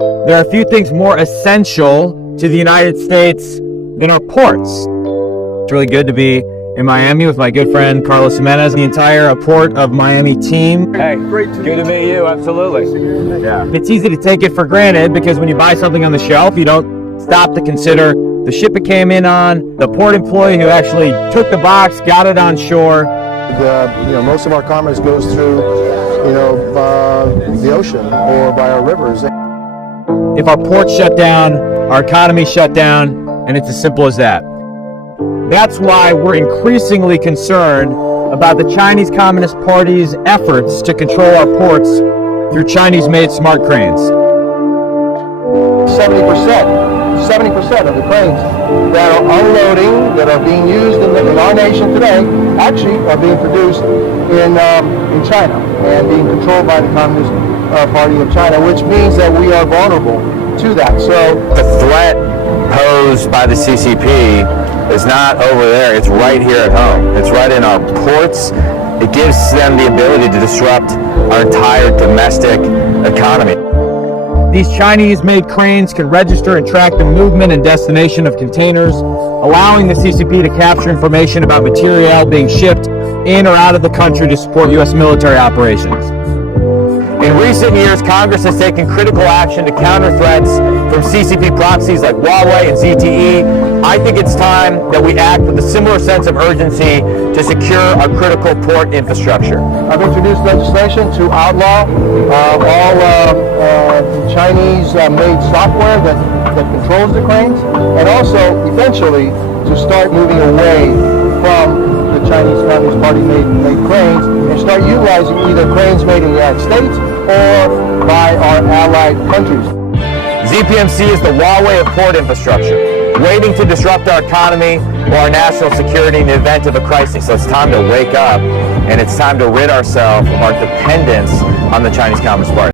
There are a few things more essential to the United States than our ports. It's really good to be in Miami with my good friend Carlos Jimenez, the entire Port of Miami team. Hey, good to meet you, absolutely. Yeah. It's easy to take it for granted because when you buy something on the shelf, you don't stop to consider the ship it came in on, the port employee who actually took the box, got it on shore. Most of our commerce goes through, the ocean or by our rivers. If our ports shut down, our economy shut down, and it's as simple as that. That's why we're increasingly concerned about the Chinese Communist Party's efforts to control our ports through Chinese-made smart cranes. 70% of the cranes that are unloading, that are being used in our nation today, actually are being produced in China and being controlled by the Communist Party of China, which means that we are vulnerable to that. So the threat posed by the CCP is not over there, it's right here at home. It's right in our ports. It gives them the ability to disrupt our entire domestic economy. These Chinese-made cranes can register and track the movement and destination of containers, allowing the CCP to capture information about material being shipped in or out of the country to support U.S. military operations. In recent years, Congress has taken critical action to counter threats from CCP proxies like Huawei and ZTE. I think it's time that we act with a similar sense of urgency to secure our critical port infrastructure. I've introduced legislation to outlaw all Chinese-made software that controls the cranes, and also eventually to start moving away from the Chinese Communist Party made cranes and start utilizing either cranes made in the United States or by our allied countries. ZPMC is the Huawei of port infrastructure, waiting to disrupt our economy or our national security in the event of a crisis. So it's time to wake up, and it's time to rid ourselves of our dependence on the Chinese Communist Party.